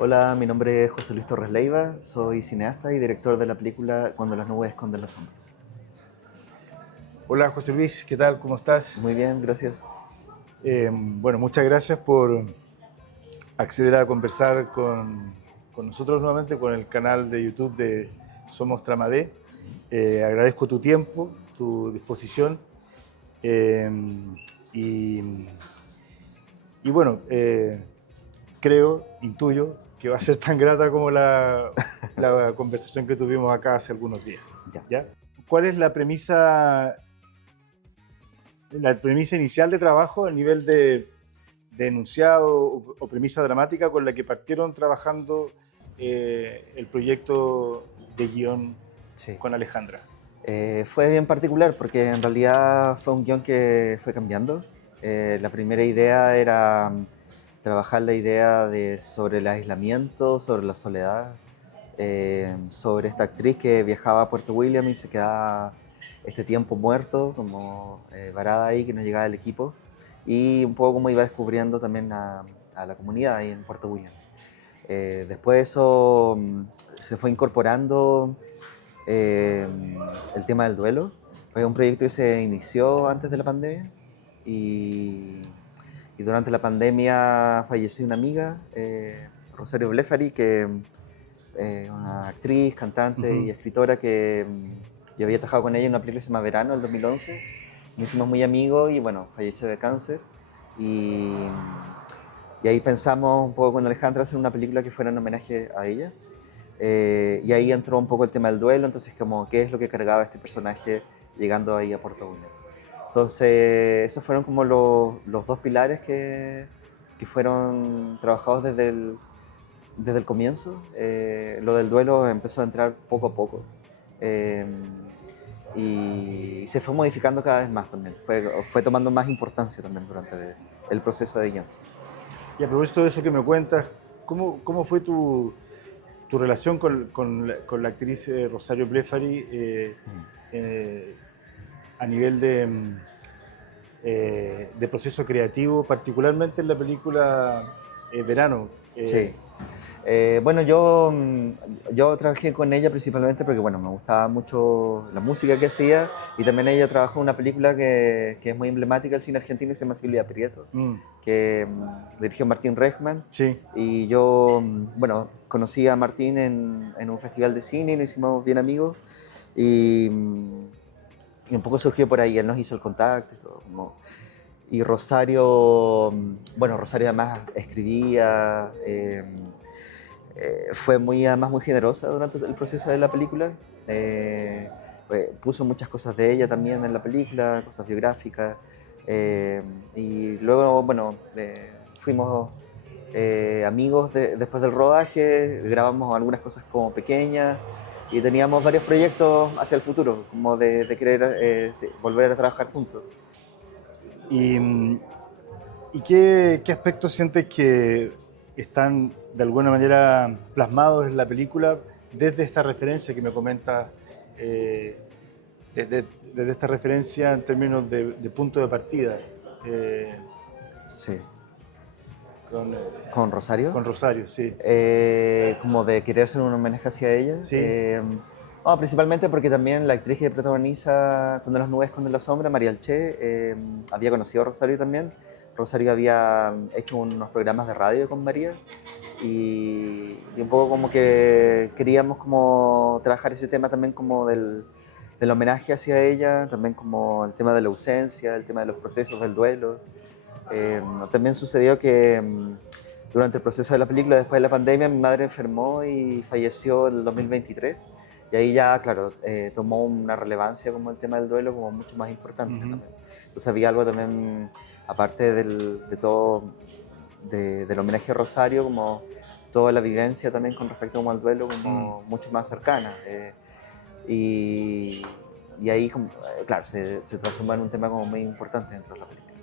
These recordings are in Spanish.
Hola, mi nombre es José Luis Torres Leiva, soy cineasta y director de la película Cuando las nubes esconden la sombra. Hola José Luis, ¿qué tal? ¿Cómo estás? Muy bien, gracias. Bueno, muchas gracias por acceder a conversar con nosotros nuevamente, con el canal de YouTube de Somos Tramadé. Agradezco tu tiempo, tu disposición eh, y, y bueno, intuyo que va a ser tan grata como la conversación que tuvimos acá hace algunos días. Ya. ¿Ya? ¿Cuál es la premisa inicial de trabajo a nivel de enunciado o premisa dramática con la que partieron trabajando el proyecto de guión Sí. con Alejandra? Fue bien particular porque en realidad fue un guión que fue cambiando. La primera idea era trabajar la idea sobre el aislamiento, sobre la soledad, sobre esta actriz que viajaba a Puerto William y se quedaba este tiempo muerto, como varada ahí, que no llegaba el equipo, y un poco como iba descubriendo también a la comunidad ahí en Puerto Williams. Después de eso se fue incorporando eh, el tema del duelo. Fue un proyecto que se inició antes de la pandemia y, y durante la pandemia falleció una amiga, Rosario Blefari, que una actriz, cantante y Ujú. escritora que yo había trabajado con ella en una película que se llama Verano, del 2011. Nos hicimos muy amigos y bueno, falleció de cáncer. Y, y ahí pensamos un poco con Alejandra hacer una película que fuera en homenaje a ella. Y ahí entró un poco el tema del duelo, entonces como qué es lo que cargaba este personaje llegando ahí a Puerto Williams. Entonces esos fueron como los dos pilares que fueron trabajados desde el comienzo. Lo del duelo empezó a entrar poco a poco. Eh, y se fue modificando cada vez más también. Fue tomando más importancia también durante el proceso de guión. Y a propósito de eso que me cuentas, ¿cómo fue tu relación con la actriz Rosario Blefari eh, a nivel de proceso creativo, particularmente en la película Verano? Sí. Bueno, yo trabajé con ella principalmente porque bueno, me gustaba mucho la música que hacía y también ella trabajó en una película que es muy emblemática del cine argentino y se llama Silvia Prieto, Mm, que dirigió Martín Rechman. sí. Y yo, bueno, conocí a Martín en un festival de cine y nos hicimos bien amigos y un poco surgió por ahí, él nos hizo el contacto y todo. Y Rosario, bueno, Rosario además escribía, fue además muy generosa durante el proceso de la película. Eh, Puso muchas cosas de ella también en la película, cosas biográficas. eh, y luego, bueno, fuimos amigos después del rodaje, grabamos algunas cosas como pequeñas y teníamos varios proyectos hacia el futuro, como de querer sí, volver a trabajar juntos. ¿Y, y qué aspectos sientes que están de alguna manera plasmados en la película desde esta referencia que me comentas, eh, desde esta referencia en términos de punto de partida eh, Sí. con, ¿Con Rosario? con Rosario? Sí, Como de querer hacer un homenaje hacia ella. sí, No, principalmente porque también la actriz que protagoniza Cuando las nubes esconden la sombra, María Alché, había conocido a Rosario también. Rosario había hecho unos programas de radio con María y un poco como que queríamos como trabajar ese tema también como del homenaje hacia ella, también como el tema de la ausencia, el tema de los procesos del duelo. También sucedió que durante el proceso de la película, después de la pandemia, mi madre enfermó y falleció en el 2023. Y ahí ya, claro, tomó una relevancia como el tema del duelo como mucho más importante ujú, también. Entonces había algo también, aparte de todo, del homenaje a Rosario, como toda la vivencia también con respecto como al duelo, mm. como mucho más cercana. Y, y ahí, claro, se transformó en un tema como muy importante dentro de la película.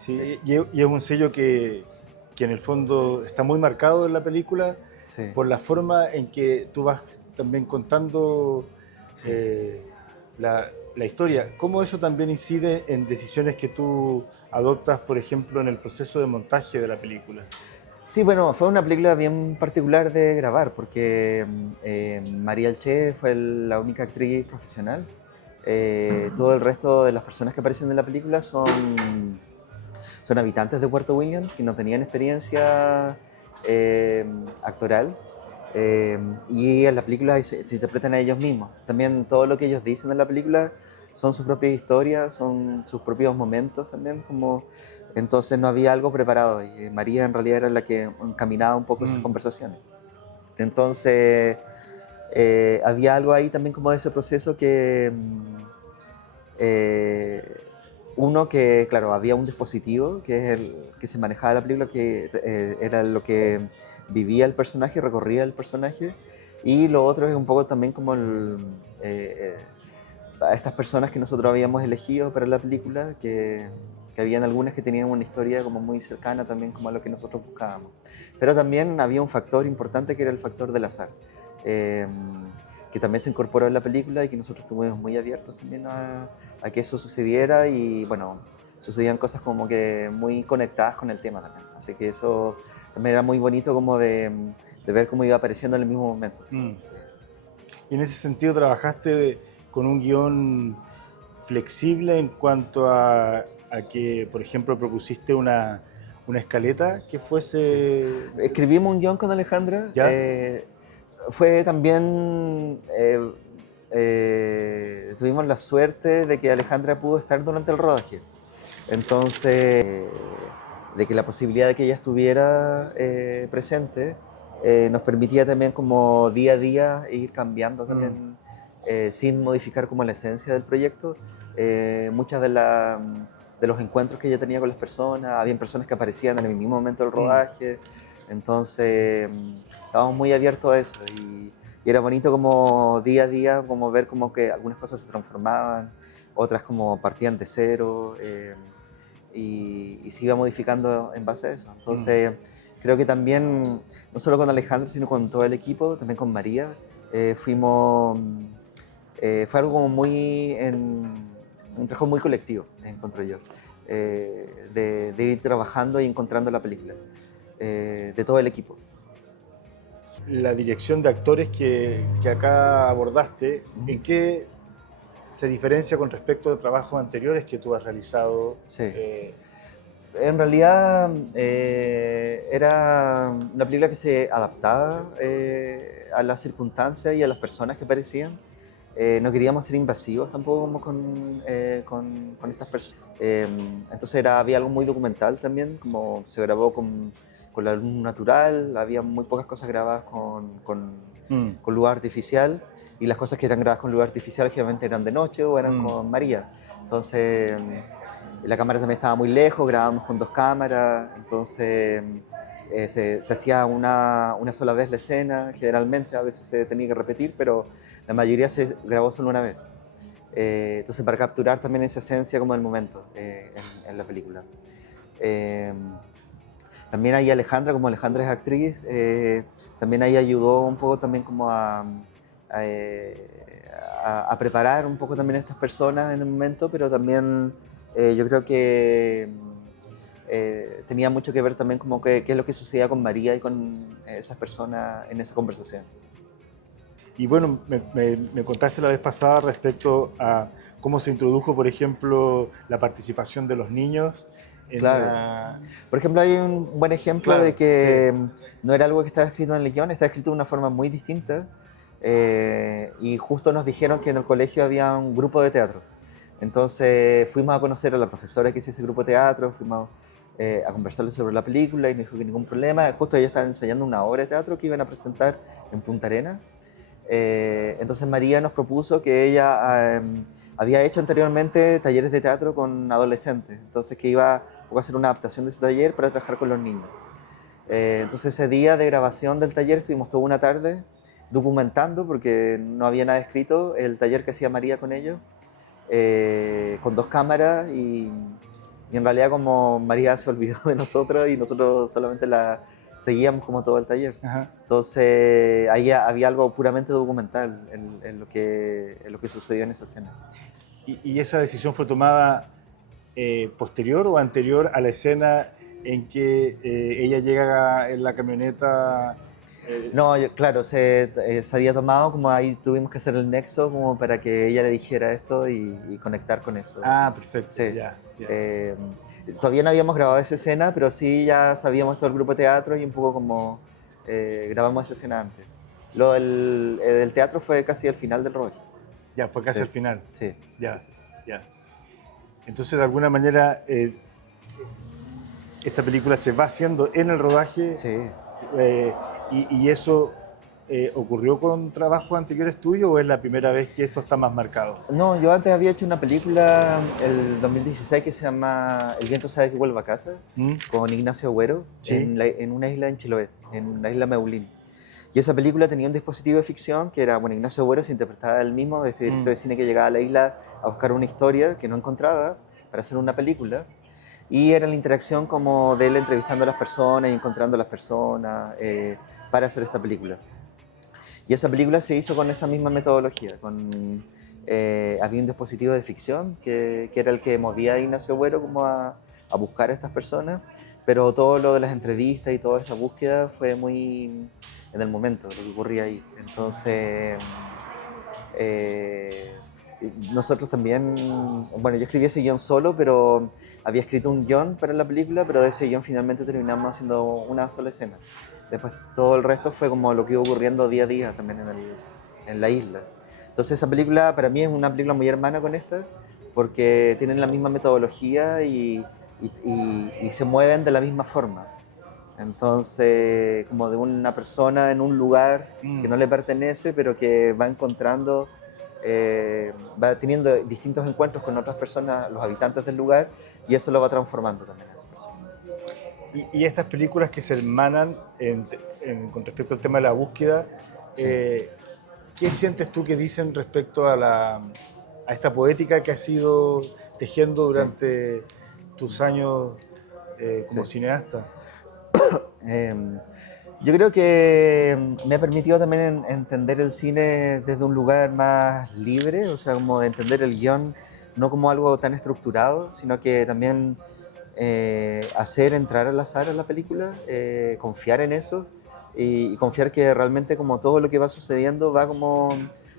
Sí, Sí, y es un sello que en el fondo está muy marcado en la película sí, por la forma en que tú vas también contando sí. eh, la historia. ¿Cómo eso también incide en decisiones que tú adoptas, por ejemplo, en el proceso de montaje de la película? Sí, bueno, fue una película bien particular de grabar porque María Elche fue la única actriz profesional. Todo el resto de las personas que aparecen en la película son habitantes de Puerto Williams que no tenían experiencia eh, actoral. eh, y en la película se interpretan a ellos mismos. También todo lo que ellos dicen en la película son sus propias historias, son sus propios momentos también, como entonces no había algo preparado y María en realidad era la que encaminaba un poco esas Mm, conversaciones. Entonces había algo ahí también como de ese proceso que eh, uno que, claro, había un dispositivo que es el que se manejaba en la película, que era lo que vivía el personaje, recorría el personaje, y lo otro es un poco también como eh, a estas personas que nosotros habíamos elegido para la película, que habían algunas que tenían una historia como muy cercana también como a lo que nosotros buscábamos. Pero también había un factor importante que era el factor del azar, eh, que también se incorporó en la película y que nosotros estuvimos muy abiertos también a que eso sucediera y bueno, sucedían cosas como que muy conectadas con el tema también. Así que eso también era muy bonito como de ver cómo iba apareciendo en el mismo momento. mm. Y en ese sentido trabajaste con un guión flexible en cuanto a que, por ejemplo, propusiste una escaleta que Sí. fuese... Escribimos un guión con Alejandra. ¿Ya? Fue también. Tuvimos la suerte de que Alejandra pudo estar durante el rodaje. Entonces, de que la posibilidad de que ella estuviera presente nos permitía también, como día a día, ir cambiando Mm, también, sin modificar como la esencia del proyecto. Muchas de los encuentros que ella tenía con las personas, habían personas que aparecían en el mismo momento del mm, rodaje. Entonces, estábamos muy abiertos a eso y era bonito como día a día, como ver como que algunas cosas se transformaban, otras como partían de cero, y se iba modificando en base a eso. mm. Entonces, creo que también, no solo con Alejandro, sino con todo el equipo, también con María, fue algo como un trabajo muy colectivo, encuentro yo, de ir trabajando y encontrando la película, de todo el equipo. La dirección de actores que acá abordaste, Ujú. ¿en qué se diferencia con respecto a trabajos anteriores que tú has realizado? Sí. Eh, En realidad era una película que se adaptaba a las circunstancias y a las personas que aparecían. No queríamos ser invasivos tampoco como con estas personas. Entonces había algo muy documental también, como se grabó con la luz natural, había muy pocas cosas grabadas mm, con luz artificial y las cosas que eran grabadas con luz artificial generalmente eran de noche o eran mm, con María. Entonces la cámara también estaba muy lejos, grabábamos con dos cámaras, entonces se hacía una sola vez la escena, generalmente a veces se tenía que repetir, pero la mayoría se grabó solo una vez. Entonces para capturar también esa esencia como del momento en la película. Eh, También ahí Alejandra, como Alejandra es actriz, también ahí ayudó un poco también como a preparar un poco también a estas personas en el momento, pero también yo creo que tenía mucho que ver también como que, qué es lo que sucedía con María y con esas personas en esa conversación. Y bueno, me contaste la vez pasada respecto a cómo se introdujo, por ejemplo, la participación de los niños en Claro. la... Por ejemplo, hay un buen ejemplo de Claro, sí. que no era algo que estaba escrito en el guión, está escrito de una forma muy distinta. Y justo nos dijeron que en el colegio había un grupo de teatro. Entonces fuimos a conocer a la profesora que hizo ese grupo de teatro, fuimos a conversarle sobre la película y nos dijo que ningún problema. Justo ellos estaban ensayando una obra de teatro que iban a presentar en Punta Arenas. Entonces María nos propuso que ella había hecho anteriormente talleres de teatro con adolescentes, entonces que iba a hacer una adaptación de ese taller para trabajar con los niños. Entonces ese día de grabación del taller estuvimos toda una tarde documentando, porque no había nada escrito, el taller que hacía María con ellos, con dos cámaras y en realidad como María se olvidó de nosotros y nosotros solamente la seguíamos como todo el taller. Ajá. Entonces ahí había algo puramente documental en lo que sucedió en esa escena. Y esa decisión fue tomada posterior o anterior a la escena en que ella llega en la camioneta. No, claro, se había tomado, como ahí tuvimos que hacer el nexo como para que ella le dijera esto y conectar con eso. Perfecto, Sí. ya. Eh, Todavía no habíamos grabado esa escena, pero sí ya sabíamos todo el grupo de teatro y un poco como grabamos esa escena antes. Del teatro fue casi al final del rodaje. Ya, fue casi Sí. al final. Sí. Ya, Sí. ya. Entonces, de alguna manera, esta película se va haciendo en el rodaje. Sí. Y eso ocurrió con trabajos anteriores tuyos o es la primera vez que esto está más marcado? No, yo antes había hecho una película el 2016 que se llama El viento sabe que vuelve a casa, ¿Mm? con Ignacio Agüero, Sí. en una isla en Chiloé, en la isla Meulín. Y esa película tenía un dispositivo de ficción que era, bueno, Ignacio Agüero se interpretaba él mismo, de este director de cine que llegaba a la isla a buscar una historia que no encontraba para hacer una película. Y era la interacción como de él entrevistando a las personas y encontrando a las personas para hacer esta película. Y esa película se hizo con esa misma metodología. Había un dispositivo de ficción que era el que movía a Ignacio Agüero como a buscar a estas personas, pero todo lo de las entrevistas y toda esa búsqueda fue muy en el momento, lo que ocurría ahí. Entonces, eh, nosotros también, bueno, yo escribí ese guión solo, pero había escrito un guión para la película, pero de ese guión finalmente terminamos haciendo una sola escena. Después todo el resto fue como lo que iba ocurriendo día a día también en la isla. Entonces esa película para mí es una película muy hermana con esta, porque tienen la misma metodología y se mueven de la misma forma. Entonces, como de una persona en un lugar que no le pertenece, pero que va encontrando, va teniendo distintos encuentros con otras personas, los habitantes del lugar, y eso lo va transformando también a esa persona. Y estas películas que se hermanan con respecto al tema de la búsqueda, Sí. ¿Qué sientes tú que dicen respecto a esta poética que has ido tejiendo durante tus años como Sí. cineasta? Yo creo que me ha permitido también entender el cine desde un lugar más libre, o sea, como de entender el guión no como algo tan estructurado, sino que también hacer entrar al azar a la película, confiar en eso y confiar que realmente como todo lo que va sucediendo va como,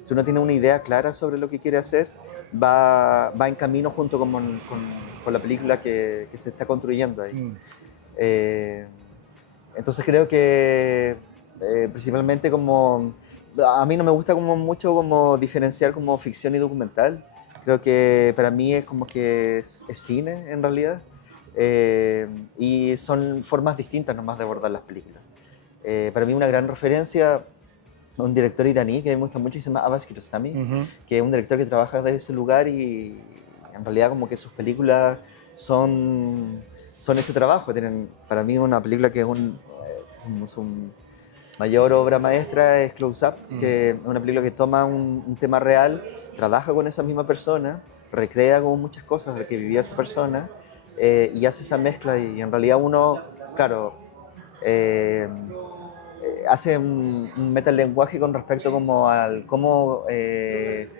si uno tiene una idea clara sobre lo que quiere hacer, va en camino junto con la película que se está construyendo ahí. Eh, entonces creo que principalmente como a mí no me gusta como mucho como diferenciar como ficción y documental. Creo que para mí es como que es cine en realidad y son formas distintas nomás de abordar las películas. Para mí una gran referencia un director iraní que me gusta mucho y se llama Abbas Kiarostami, que es un director que trabaja desde ese lugar y en realidad como que sus películas son ese trabajo. Tienen, para mí una película que es su mayor obra maestra es Close Up, que es una película que toma un tema real, trabaja con esa misma persona, recrea como muchas cosas de que vivió esa persona y hace esa mezcla y en realidad uno, claro, hace un metalenguaje con respecto como al cómo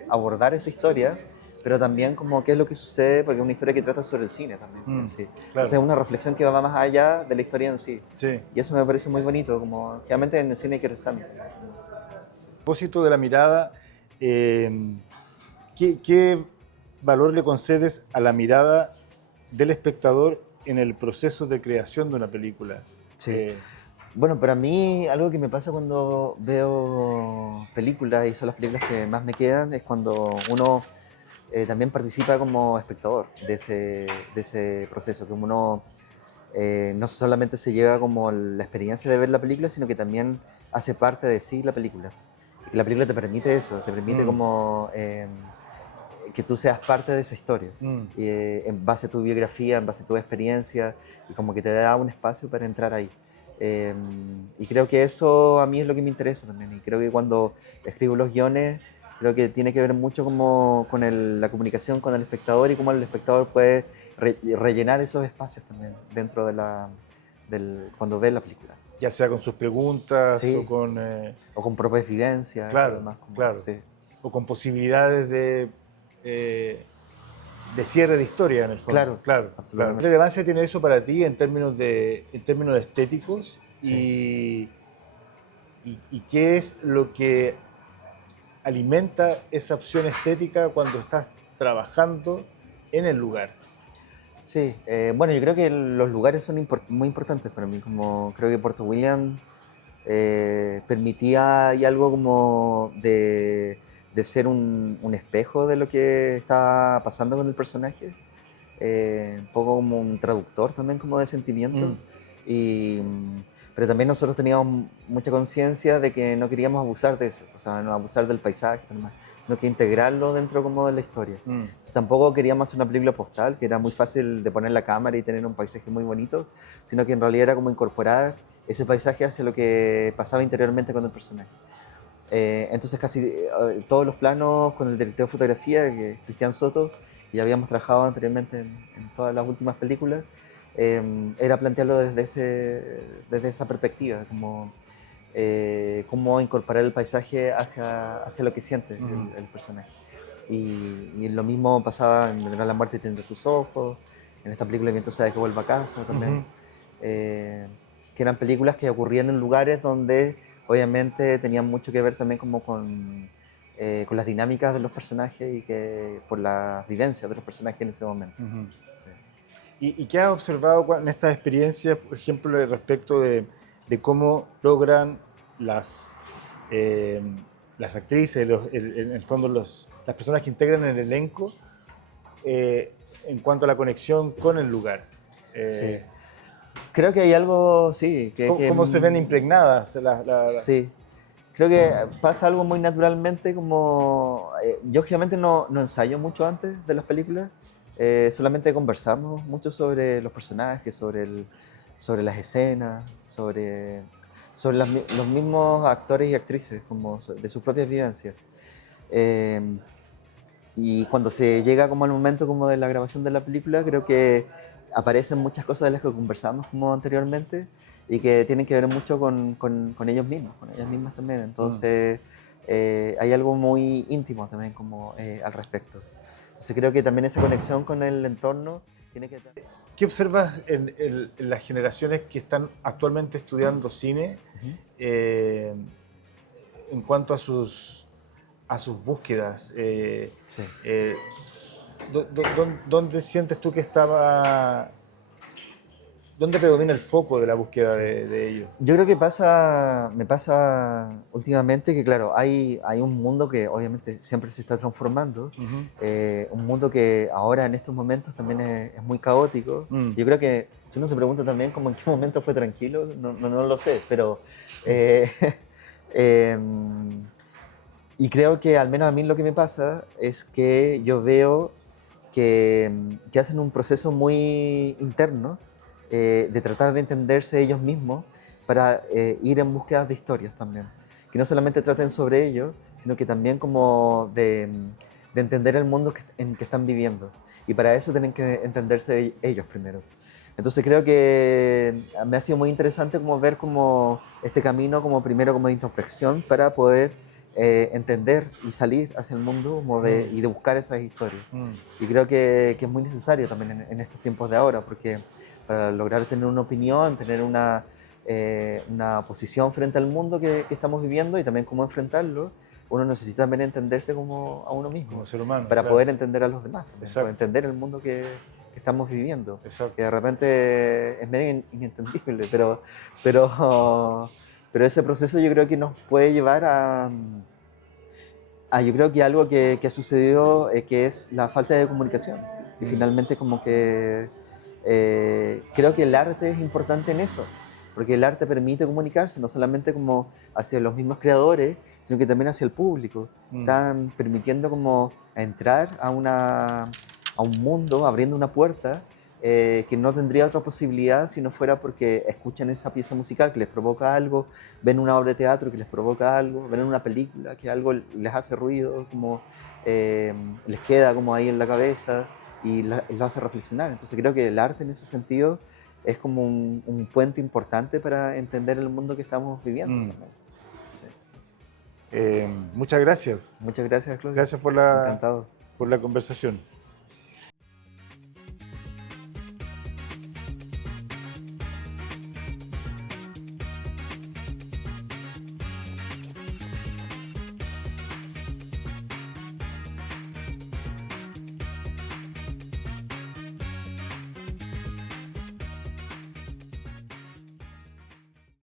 abordar esa historia, pero también como qué es lo que sucede, porque es una historia que trata sobre el cine también en sí. Claro. Entonces es una reflexión que va más allá de la historia en sí. Sí. Y eso me parece muy bonito, como realmente en el cine quiero estar. A propósito de la mirada, ¿qué valor le concedes a la mirada del espectador en el proceso de creación de una película? Sí. Bueno, para mí algo que me pasa cuando veo películas, y son las películas que más me quedan, es cuando uno también participa como espectador de ese proceso, que uno no solamente se lleva como la experiencia de ver la película, sino que también hace parte de sí la película. Y que la película te permite eso, te permite como que tú seas parte de esa historia, en base a tu biografía, en base a tu experiencia, y como que te da un espacio para entrar ahí. Y creo que eso a mí es lo que me interesa también, y creo que cuando escribo los guiones, creo que tiene que ver mucho como con la comunicación con el espectador y cómo el espectador puede rellenar esos espacios también dentro cuando ve la película. Ya sea con sus preguntas Sí. o con propias vivencias. Claro, demás, claro. Sí. O con posibilidades de de cierre de historia en el fondo. Claro, claro. absolutamente. ¿Qué relevancia tiene eso para ti en términos estéticos? Sí. Y qué es lo que alimenta esa opción estética cuando estás trabajando en el lugar? Sí, bueno, yo creo que los lugares son muy importantes para mí, como creo que Puerto William permitía y algo como de ser un espejo de lo que está pasando con el personaje, un poco como un traductor también como de sentimientos, Mm, y, pero también nosotros teníamos mucha conciencia de que no queríamos abusar de eso, o sea, no abusar del paisaje, sino que integrarlo dentro como de la historia. mm, Entonces, tampoco queríamos hacer una película postal, que era muy fácil de poner la cámara y tener un paisaje muy bonito, sino que en realidad era como incorporar ese paisaje hacia lo que pasaba interiormente con el personaje. Entonces casi todos los planos con el director de fotografía, que es Cristian Soto, y habíamos trabajado anteriormente en todas las últimas películas, era plantearlo desde esa perspectiva, como cómo incorporar el paisaje hacia lo que siente mm, el personaje. Y lo mismo pasaba en La muerte tiene tus ojos, en esta película Viento sabe que vuelva a casa también, ujú. eh, que eran películas que ocurrían en lugares donde obviamente tenían mucho que ver también como con las dinámicas de los personajes y que por las vivencias de los personajes en ese momento. Ujú. Sí. ¿Y qué has observado en estas experiencias, por ejemplo, respecto de cómo logran las, eh, las actrices, en el fondo las personas que integran el elenco, en cuanto a la conexión con el lugar? Sí. Eh, Creo que hay algo, sí, ¿Cómo se ven impregnadas? sí. Creo que pasa algo muy naturalmente, como yo generalmente no ensayo mucho antes de las películas, solamente conversamos mucho sobre los personajes, sobre las escenas, sobre los mismos actores y actrices, como de sus propias vivencias. Eh, y cuando se llega como al momento como de la grabación de la película, creo que aparecen muchas cosas de las que conversamos como anteriormente y que tienen que ver mucho con ellos mismos, con ellas mismas también. Mm. Entonces hay algo muy íntimo también como al respecto. Entonces creo que también esa conexión con el entorno tiene que... ¿Qué observas en las generaciones que están actualmente estudiando cine Ujú. eh, en cuanto a sus búsquedas? Sí. Eh, ¿Dónde sientes tú que estaba, dónde predomina el foco de la búsqueda Sí. de ellos? Yo creo que me pasa últimamente que, claro, hay un mundo que obviamente siempre se está transformando, Ujú. un mundo que ahora en estos momentos también es muy caótico. Mm. Yo creo que si uno se pregunta también como en qué momento fue tranquilo, no lo sé, pero... eh, em, y creo que al menos a mí lo que me pasa es que yo veo que hacen un proceso muy interno de tratar de entenderse ellos mismos para ir en búsqueda de historias también. Que no solamente traten sobre ellos, sino que también como de entender el mundo en que están viviendo. Y para eso tienen que entenderse ellos primero. Entonces creo que me ha sido muy interesante como ver como este camino como primero como de introspección para poder entender y salir hacia el mundo como Mm. y de buscar esas historias. Mm. Y creo que es muy necesario también en estos tiempos de ahora, porque para lograr tener una opinión, tener una posición frente al mundo que estamos viviendo y también cómo enfrentarlo, uno necesita también entenderse como a uno Como mismo, ser humano, para claro. poder entender a los demás también, para Exacto, entender el mundo que estamos viviendo, que exacto. de repente es medio inentendible, pero ese proceso yo creo que nos puede llevar yo creo que algo que ha sucedido que es la falta de comunicación. Y Mm. finalmente como que creo que el arte es importante en eso, porque el arte permite comunicarse, no solamente como hacia los mismos creadores, sino que también hacia el público. Mm. Están permitiendo como entrar a un mundo, abriendo una puerta que no tendría otra posibilidad si no fuera porque escuchan esa pieza musical que les provoca algo, ven una obra de teatro que les provoca algo, ven una película que algo les hace ruido, como les queda como ahí en la cabeza y lo hace reflexionar. Entonces creo que el arte en ese sentido es como un puente importante para entender el mundo que estamos viviendo Mm. también. Sí. Muchas gracias. Muchas gracias, Claudio. Gracias Encantado. por la conversación.